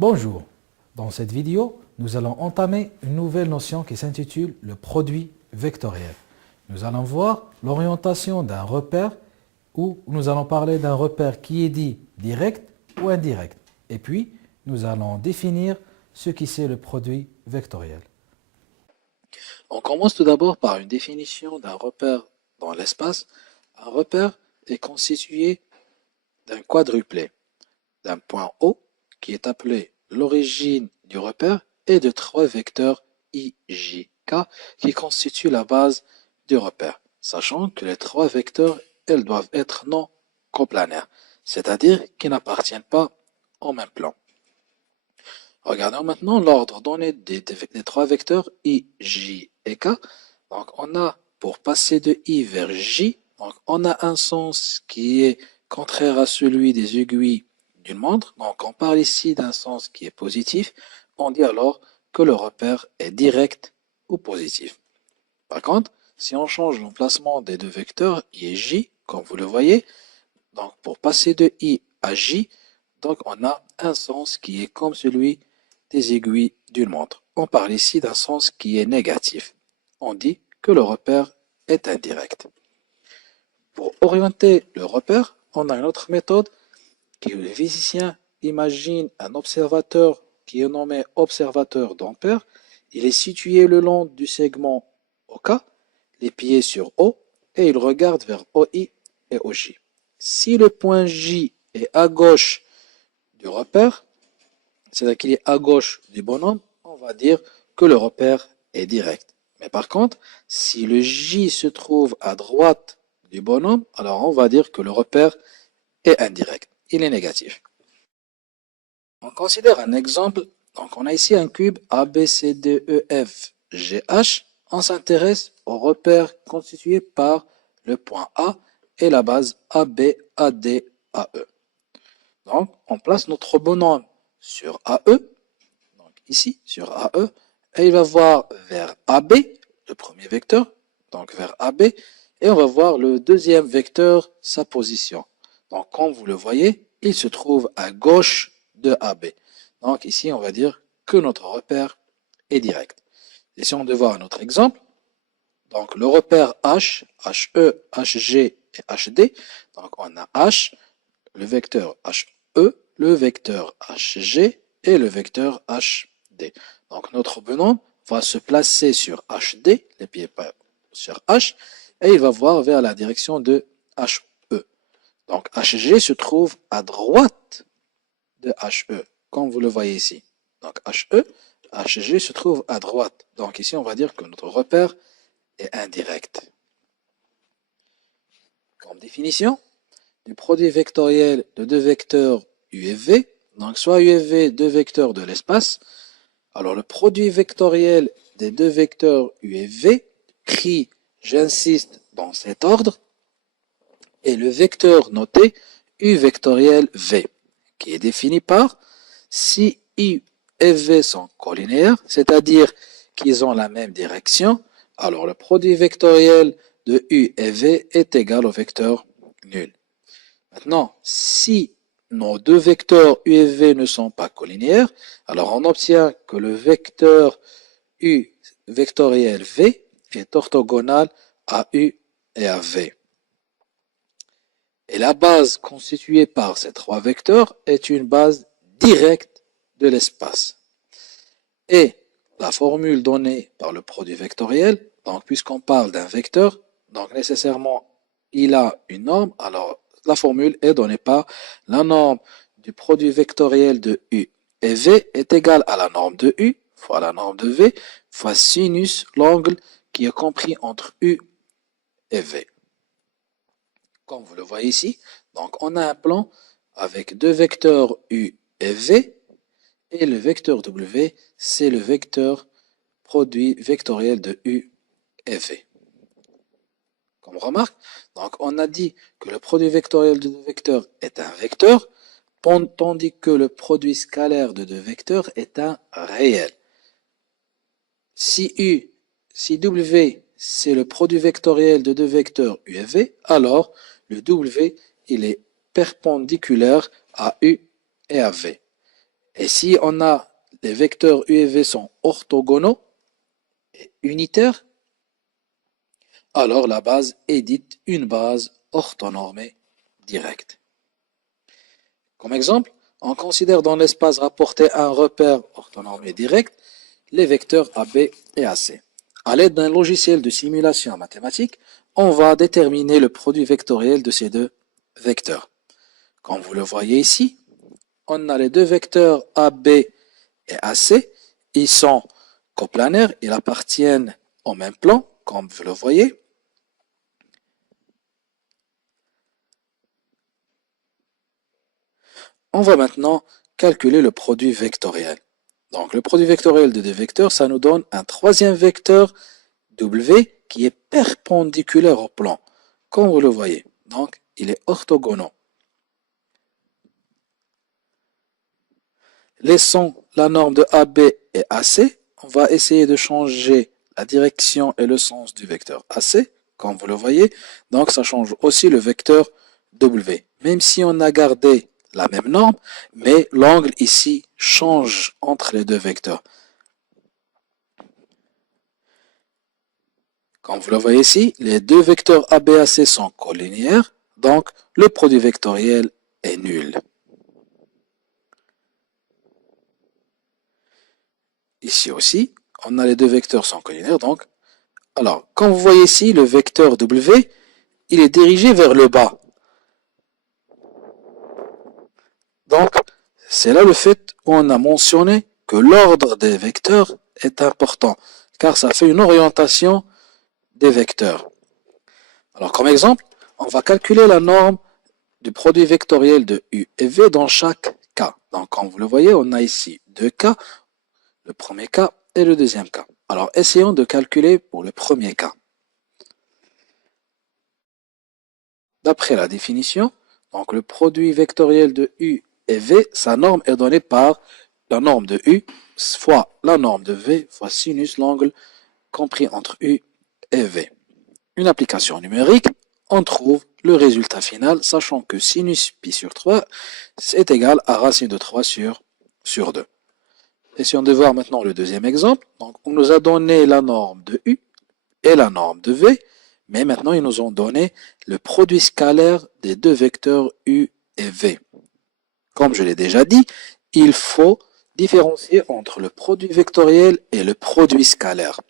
Bonjour, dans cette vidéo, nous allons entamer une nouvelle notion qui s'intitule le produit vectoriel. Nous allons voir l'orientation d'un repère où nous allons parler d'un repère qui est dit direct ou indirect. Et puis, nous allons définir ce qui c'est le produit vectoriel. On commence tout d'abord par une définition d'un repère dans l'espace. Un repère est constitué d'un quadruplé, d'un point O qui est appelé l'origine du repère et de trois vecteurs I, J, K qui constituent la base du repère, sachant que les trois vecteurs, elles doivent être non coplanaires, c'est-à-dire qu'ils n'appartiennent pas au même plan. Regardons maintenant l'ordre donné des trois vecteurs I, J et K. Donc, on a, pour passer de I vers J, donc on a un sens qui est contraire à celui des aiguilles d'une montre. Donc, on parle ici d'un sens qui est positif. On dit alors que le repère est direct ou positif. Par contre, si on change l'emplacement des deux vecteurs I et J, comme vous le voyez, donc pour passer de I à J, donc on a un sens qui est comme celui des aiguilles d'une montre. On parle ici d'un sens qui est négatif. On dit que le repère est indirect. Pour orienter le repère, on a une autre méthode qui le physicien imagine un observateur qui est nommé observateur d'Ampère. Il est situé le long du segment OK, les pieds sur O, et il regarde vers OI et OJ. Si le point J est à gauche du repère, c'est-à-dire qu'il est à gauche du bonhomme, on va dire que le repère est direct. Mais par contre, si le J se trouve à droite du bonhomme, alors on va dire que le repère est indirect. Il est négatif. On considère un exemple. Donc on a ici un cube A, B, C, D, E, F, G, H. On s'intéresse au repère constitué par le point A et la base AB, AD, AE. Donc on place notre bonhomme sur AE, donc ici sur AE, et il va voir vers AB, le premier vecteur, donc vers AB, et on va voir le deuxième vecteur, sa position. Donc comme vous le voyez, il se trouve à gauche de AB. Donc ici, on va dire que notre repère est direct. Essayons de voir un autre exemple. Donc le repère H, HE, HG et HD. Donc on a H, le vecteur HE, le vecteur HG et le vecteur HD. Donc notre bonhomme va se placer sur HD, les pieds sur H, et il va voir vers la direction de HE. Donc HG se trouve à droite de HE, comme vous le voyez ici. Donc HE, HG se trouve à droite. Donc ici, on va dire que notre repère est indirect. Comme définition du produit vectoriel de deux vecteurs U et V, donc soit U et V, deux vecteurs de l'espace, alors le produit vectoriel des deux vecteurs U et V, pris, j'insiste, dans cet ordre, est le vecteur noté U vectoriel V, qui est défini par si U et V sont collinéaires, c'est-à-dire qu'ils ont la même direction, alors le produit vectoriel de U et V est égal au vecteur nul. Maintenant, si nos deux vecteurs U et V ne sont pas collinéaires, alors on obtient que le vecteur U vectoriel V est orthogonal à U et à V. Et la base constituée par ces trois vecteurs est une base directe de l'espace. Et la formule donnée par le produit vectoriel, donc puisqu'on parle d'un vecteur, donc nécessairement il a une norme, alors la formule est donnée par la norme du produit vectoriel de U et V est égale à la norme de U fois la norme de V fois sinus l'angle qui est compris entre U et V. Comme vous le voyez ici, donc on a un plan avec deux vecteurs U et V, et le vecteur W, c'est le vecteur produit vectoriel de U et V. Comme remarque, donc on a dit que le produit vectoriel de deux vecteurs est un vecteur, tandis que le produit scalaire de deux vecteurs est un réel. Si W, c'est le produit vectoriel de deux vecteurs U et V, alors le W, il est perpendiculaire à U et à V. Et si on a les vecteurs U et V sont orthogonaux et unitaires, alors la base est dite une base orthonormée directe. Comme exemple, on considère dans l'espace rapporté un repère orthonormé direct les vecteurs AB et AC. À l'aide d'un logiciel de simulation mathématique, on va déterminer le produit vectoriel de ces deux vecteurs. Comme vous le voyez ici, on a les deux vecteurs AB et AC. Ils sont coplanaires, ils appartiennent au même plan, comme vous le voyez. On va maintenant calculer le produit vectoriel. Donc le produit vectoriel de deux vecteurs, ça nous donne un troisième vecteur W qui est perpendiculaire au plan, comme vous le voyez. Donc il est orthogonal. Laissons la norme de AB et AC. On va essayer de changer la direction et le sens du vecteur AC, comme vous le voyez. Donc ça change aussi le vecteur W. Même si on a gardé la même norme, mais l'angle ici change entre les deux vecteurs. Comme vous le voyez ici, les deux vecteurs AB et AC sont collinéaires, donc le produit vectoriel est nul. Ici aussi, on a les deux vecteurs sont collinaires, donc, alors, comme vous voyez ici, le vecteur W, il est dirigé vers le bas. Donc, c'est là le fait où on a mentionné que l'ordre des vecteurs est important, car ça fait une orientation des vecteurs. Alors, comme exemple, on va calculer la norme du produit vectoriel de U et V dans chaque cas. Donc, comme vous le voyez, on a ici deux cas, le premier cas et le deuxième cas. Alors, essayons de calculer pour le premier cas. D'après la définition, donc le produit vectoriel de U et V, sa norme est donnée par la norme de U fois la norme de V fois sinus l'angle compris entre U et V. Une application numérique, on trouve le résultat final, sachant que sinus pi sur 3 est égal à racine de 3 sur 2. Essayons de voir maintenant le deuxième exemple. Donc, on nous a donné la norme de U et la norme de V, mais maintenant ils nous ont donné le produit scalaire des deux vecteurs U et V. Comme je l'ai déjà dit, il faut différencier entre le produit vectoriel et le produit scalaire.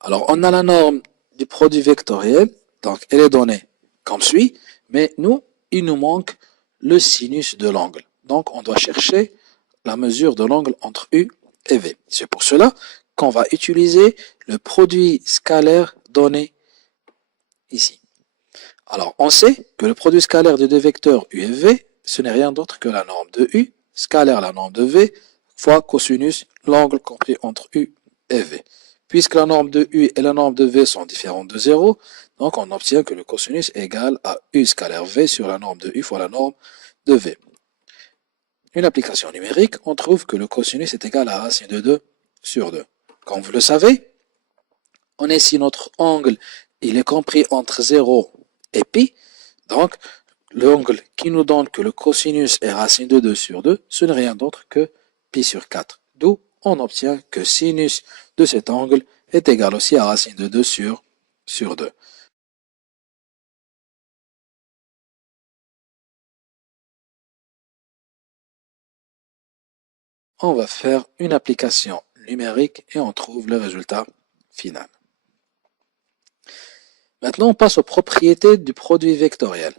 Alors on a la norme du produit vectoriel, donc elle est donnée comme suit, mais nous, il nous manque le sinus de l'angle. Donc on doit chercher la mesure de l'angle entre U et V. C'est pour cela qu'on va utiliser le produit scalaire donné ici. Alors, on sait que le produit scalaire de deux vecteurs U et V, ce n'est rien d'autre que la norme de U, scalaire la norme de V, fois cosinus l'angle compris entre U et V. Puisque la norme de U et la norme de V sont différentes de 0, donc on obtient que le cosinus est égal à U scalaire V sur la norme de U fois la norme de V. Une application numérique, on trouve que le cosinus est égal à racine de 2 sur 2. Comme vous le savez, on est ici notre angle, il est compris entre 0 et pi. Donc, l'angle qui nous donne que le cosinus est racine de 2 sur 2, ce n'est rien d'autre que pi sur 4. D'où on obtient que sinus de cet angle est égal aussi à racine de 2 sur 2. On va faire une application numérique et on trouve le résultat final. Maintenant, on passe aux propriétés du produit vectoriel.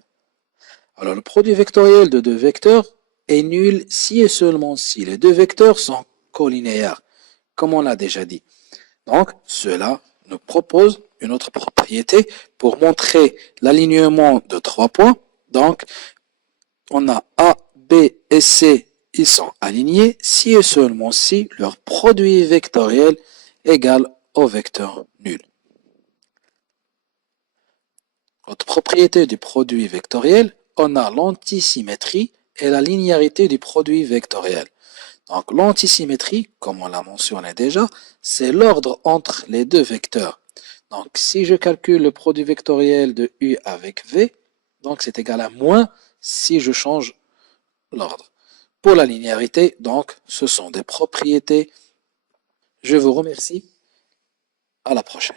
Alors, le produit vectoriel de deux vecteurs est nul si et seulement si les deux vecteurs sont collinéaires, comme on l'a déjà dit. Donc, cela nous propose une autre propriété pour montrer l'alignement de trois points. Donc, on a A, B et C, ils sont alignés si et seulement si leur produit vectoriel est égal au vecteur nul. Autre propriété du produit vectoriel, on a l'antisymétrie et la linéarité du produit vectoriel. Donc l'antisymétrie, comme on l'a mentionné déjà, c'est l'ordre entre les deux vecteurs. Donc si je calcule le produit vectoriel de U avec V, donc c'est égal à moins si je change l'ordre. Pour la linéarité, donc, ce sont des propriétés. Je vous remercie. À la prochaine.